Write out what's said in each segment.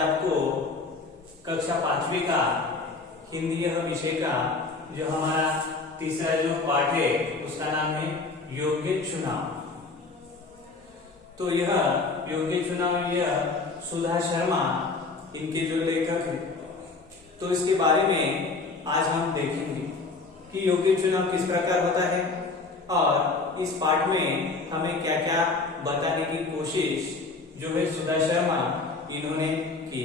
आपको कक्षा 5वीं का हिंदी यह विषय का जो हमारा तीसरा जो पाठ है उसका नाम है योग्य चुनाव। तो यह योग्य चुनाव यह सुधा शर्मा इनके जो लेखक हैं, तो इसके बारे में आज हम देखेंगे कि योग्य चुनाव किस प्रकार होता है और इस पाठ में हमें क्या क्या बताने की कोशिश जो है सुधा शर्मा इन्होंने की।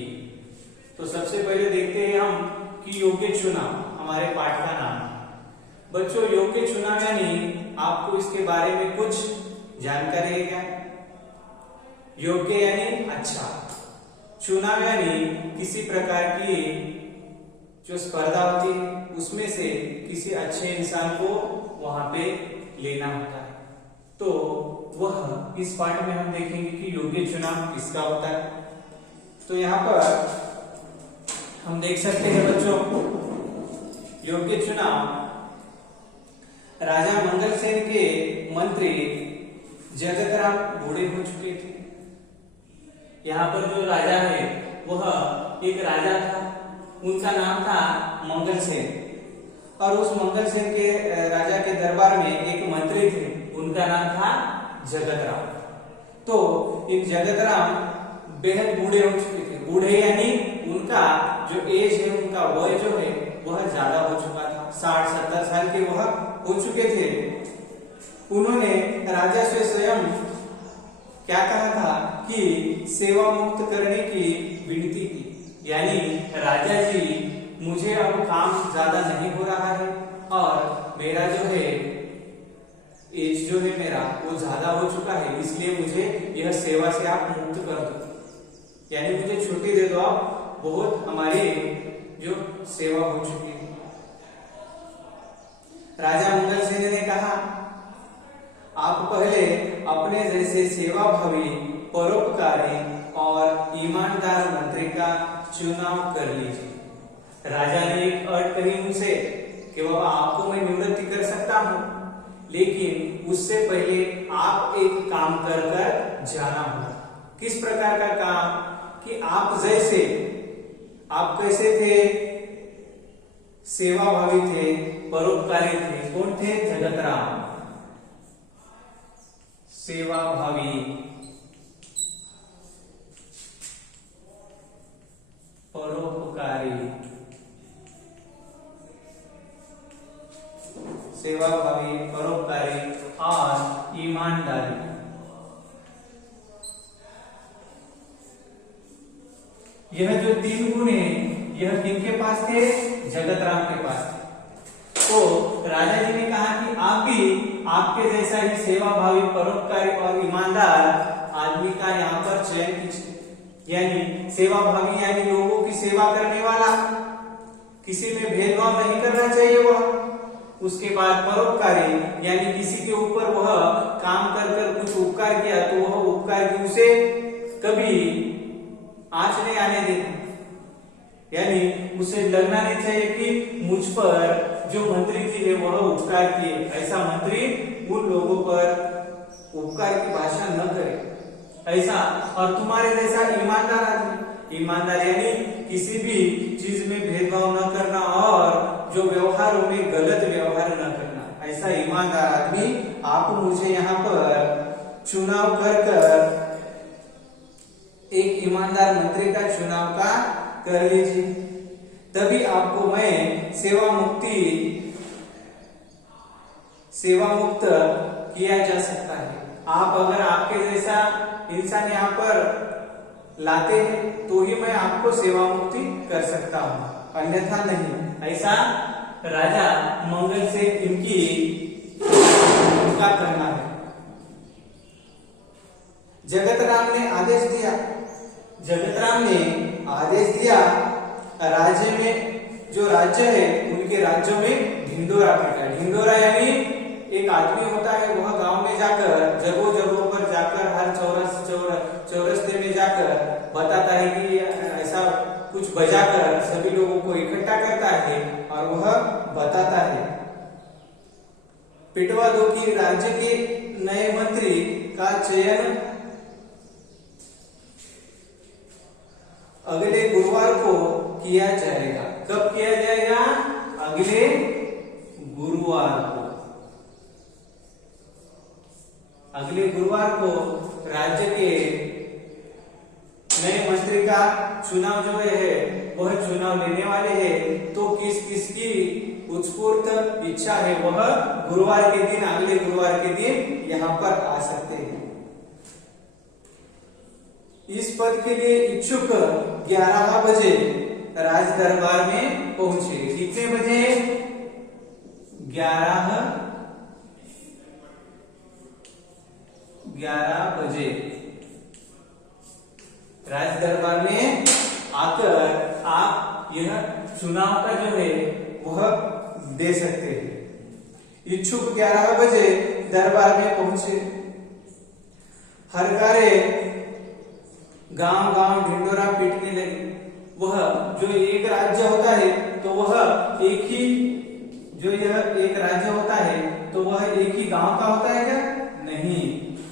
तो सबसे पहले देखते हैं हम कि योग्य चुनाव हमारे पाठ का नाम है। बच्चों, योग्य चुनाव यानी आपको इसके बारे में कुछ जानकारी है क्या? योग्य यानी अच्छा, चुनाव यानी किसी प्रकार की जो स्पर्धा होती है उसमें से किसी अच्छे इंसान को वहां पे लेना होता है। तो वह इस पाठ में हम देखेंगे कि योग्य चुनाव किसका होता है। तो यहाँ पर हम देख सकते हैं बच्चों, योग्य चुनाव राजा मंगल सेन के मंत्री जगतराम बूढ़े हो चुके थे। यहाँ पर जो राजा है वह एक राजा था, उनका नाम था मंगल सेन और उस मंगल सेन के राजा के दरबार में एक मंत्री थे, उनका नाम था जगतराम। तो इन जगतराम बेहद बूढ़े हो चुके थे। बूढ़े यानी उनका जो एज है, उनका वय जो है वह ज्यादा हो चुका था, 60-70 साल के वह हो चुके थे। उन्होंने राजा से स्वयं क्या कहा था कि सेवा मुक्त करने की विनती की, यानी राजा जी मुझे अब काम ज्यादा नहीं हो रहा है और मेरा जो है एज जो है मेरा वो ज्यादा हो चुका है, इसलिए मुझे यह सेवा से आप मुक्त कर दो, यानी मुझे छुट्टी दे दो, आप बहुत हमारी जो सेवा हो चुकी है। राजा मंगल सेन ने कहा, आप पहले अपने जैसे सेवाभावी, परोपकारी और ईमानदार मंत्री का चुनाव कर लीजिए। राजा ने एक अट कही उनसे कि बाबा आपको मैं निवृत्ति कर सकता हूं, लेकिन उससे पहले आप एक काम कर कर जाना होगा। किस प्रकार का काम? कि आप जैसे, आप कैसे थे? सेवाभावी थे, परोपकारी थे। कौन थे? जगतराम। सेवाभावी, परोपकारी, सेवाभावी, परोपकारी और ईमानदारी। यह जो 3 गुण है यह किनके पास थे? जगतराम के पास थे। तो राजा जी ने कहा कि आप भी आपके जैसा ही सेवाभावी, परोपकारी और ईमानदार आदमी का यहाँ पर चयन कीजिए। यानी सेवाभावी यानी लोगों की सेवा करने वाला, किसी में भेदभाव नहीं करना चाहिए वह। उसके बाद परोपकारी यानी किसी के ऊपर वह काम कर कर कुछ उपकार किया तो वह उपकार की उसे कभी आंच नहीं आने देना, यानी उसे लगना नहीं चाहिए कि मुझ पर जो मंत्री जी है वह उपकार किए, ऐसा मंत्री उन लोगों पर उपकार की भाषा न करे ऐसा। और तुम्हारे जैसा ईमानदार आदमी, ईमानदार यानी किसी भी चीज में भेदभाव न करना और जो व्यवहारों में गलत व्यवहार न करना, ऐसा ईमानदार आदमी आप मुझे यहाँ पर चुनाव कर एक ईमानदार मंत्री का चुनाव का कर लीजिए, तभी आपको मैं सेवा मुक्त किया जा सकता है। आप अगर आपके जैसा इंसान यहाँ पर लाते हैं तो ही मैं आपको सेवा मुक्ति कर सकता हूँ, अन्यथा नहीं। ऐसा राजा मंगल से इनका कहना है। जगतराम ने आदेश दिया, राज्य में जो राज्य है उनके राज्यों में ढिंडोरा पीटा। ढिंडोरा यानी एक आदमी होता है, वह गांव में जाकर जगहों पर जाकर हर चौरस्ते में जाकर बताता है कि ऐसा कुछ बजाकर सभी लोगों को इकट्ठा करता है और वह बताता है, पिटवा दो कि राज्य के नए मंत्री का चयन अगले गुरुवार को किया जाएगा। कब किया जाएगा? अगले गुरुवार को। अगले गुरुवार को राज्य के नए मंत्री का चुनाव जो है वह चुनाव लेने वाले हैं। तो किस किसकी उत्स्फूर्त इच्छा है वह गुरुवार के दिन, अगले गुरुवार के दिन यहाँ पर आ सकते हैं। इस पद के लिए इच्छुक 11 बजे राज दरबार में पहुंचे। कितने बजे? 11 बजे राज दरबार में आकर आप यह चुनाव का जो है वह दे सकते हैं। इच्छुक 11 बजे दरबार में पहुंचे। हर कार्य गांव गांव ढिंडोरा पीटने लगे। वह जो एक राज्य होता है तो वह एक ही, जो यह एक राज्य होता है तो वह एक ही गांव का होता है क्या? नहीं,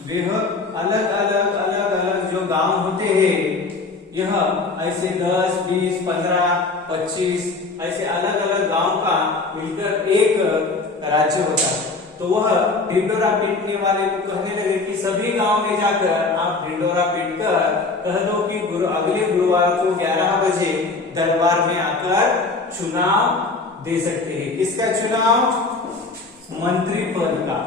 वह अलग अलग जो गांव होते हैं, यह ऐसे 10, 20, 15, 25 ऐसे अलग अलग गांव का मिलकर एक राज्य होता है। तो वह ढिंडोरा पीटने वाले को कहने लगे कि सभी गांव में जाकर आप ढिंडोरा पीटकर कह दो कि अगले गुरुवार को 11 बजे दरबार में आकर चुनाव दे सकते हैं। किसका चुनाव? मंत्री पद का।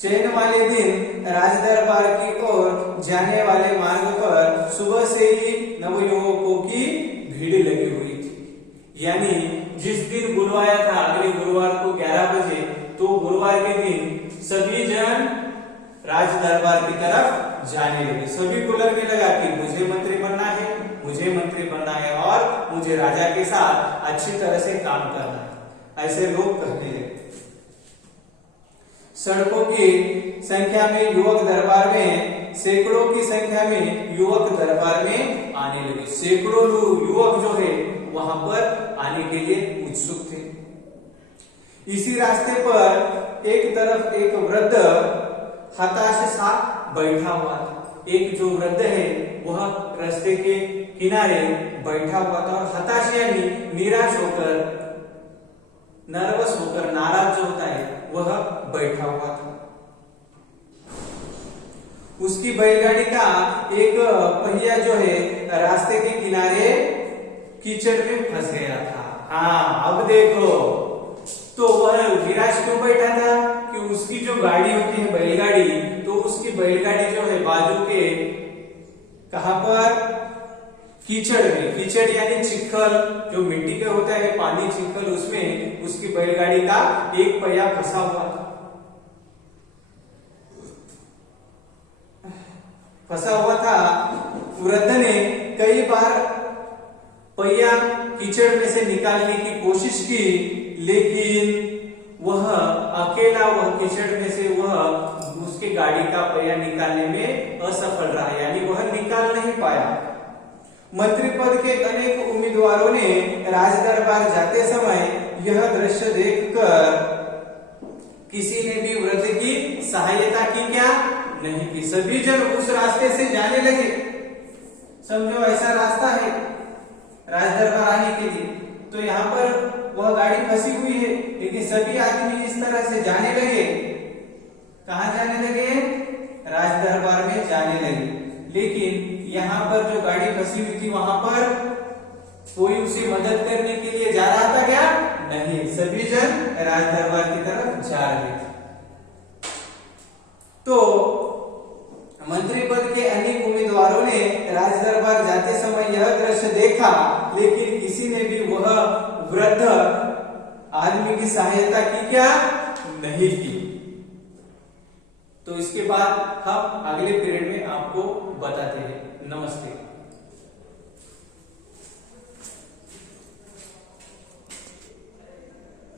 चयन वाले दिन राज दरबार की ओर जाने वाले मार्ग पर सुबह से ही नवयुवकों की भीड़ लगी हुई थी। यानी जिस दिन बुलवाया था अगले गुरुवार को 11 बजे, तो गुरुवार के दिन सभी जन राज दरबार की तरफ जाने लगे। सभी को लगने लगा कि मुझे मंत्री बनना है, मुझे मंत्री बनना है और मुझे राजा के साथ अच्छी तरह से काम करना है, ऐसे लोग कहने लगे। सड़कों की संख्या में युवक दरबार में, सैकड़ों की संख्या में युवक दरबार में आने लगे। सैकड़ों युवक जो है वहां पर आने के लिए उत्सुक थे। इसी रास्ते पर एक तरफ एक वृद्ध हताश सा बैठा हुआ था। एक जो वृद्ध है वह रास्ते के किनारे बैठा हुआ था और हताश यानी निराश होकर, नर्वस होकर, नाराज जो होता है वह बैठा हुआ था। उसकी बैलगाड़ी का एक पहिया जो है रास्ते के किनारे कीचड़ में फंस गया था। हाँ, अब देखो, तो वह निराश क्यों बैठा था कि उसकी जो गाड़ी होती है बैलगाड़ी, तो उसकी बैलगाड़ी जो है बाजू के कहां पर? कीचड़ में। कीचड़ यानी चिखल, जो मिट्टी का होता है, पानी चिखल, उसमें उसकी बैलगाड़ी का एक पहिया फंसा हुआ था। वृद्ध ने कई बार पहिया कीचड़ में से निकालने की कोशिश की, लेकिन वह अकेला वह कीचड़ में से वह उसके गाड़ी का पहिया निकालने में असफल रहा, यानी वह निकाल नहीं पाया। मंत्री पद के अनेक उम्मीदवारों ने राज दरबार जाते समय यह दृश्य देखकर किसी ने भी वृद्ध की सहायता की क्या? नहीं की। सभी जन उस रास्ते से जाने लगे। समझो ऐसा रास्ता है राज दरबार आने के लिए, तो यहाँ पर वह गाड़ी फंसी हुई है, लेकिन सभी आदमी इस तरह से जाने लगे। कहाँ जाने लगे? राज दरबार में जाने लगे। लेकिन यहाँ पर जो गाड़ी फंसी हुई थी वहां पर कोई उसे मदद करने के लिए जा रहा था क्या? नहीं, सभी जन राज दरबार की तरफ जा रहे थे। तो मंत्री पद के अनेक उम्मीदवारों ने राज दरबार जाते समय यह दृश्य देखा, लेकिन किसी ने भी वह वृद्ध आदमी की सहायता की क्या? नहीं की। तो इसके बाद हम अगले पीरियड में आपको बताते हैं। नमस्ते।